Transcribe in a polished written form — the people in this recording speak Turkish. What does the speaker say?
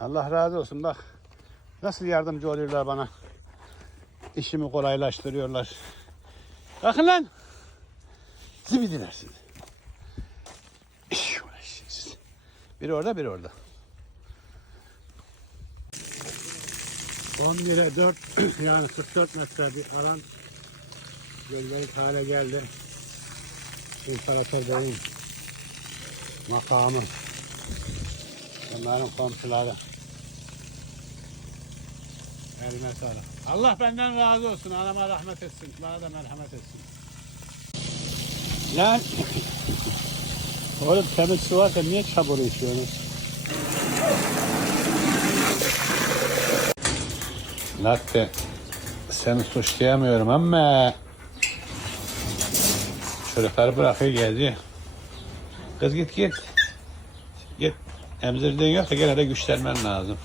Allah razı olsun bak. Nasıl yardımcı oluyorlar bana. İşimi kolaylaştırıyorlar. Kalkın lan. Zibidiler sizi. İş uğraşacaksınız. Biri orada, biri orada. 11'e 4 yani 44 metre bir alan gölgelik hale geldi. İmparator Bey'in makamı. Onların komşuları. Elime sağlık. Allah benden razı olsun. Anama rahmet etsin. Bana da merhamet etsin. Lan oğlum temiz su varsa niye çamur içiyorsunuz? Latte seni suçlayamıyorum ama çocukları bırakıyor geziyor. Kız git. Git. Emzirdiğin yoksa gene de güçlenmen lazım.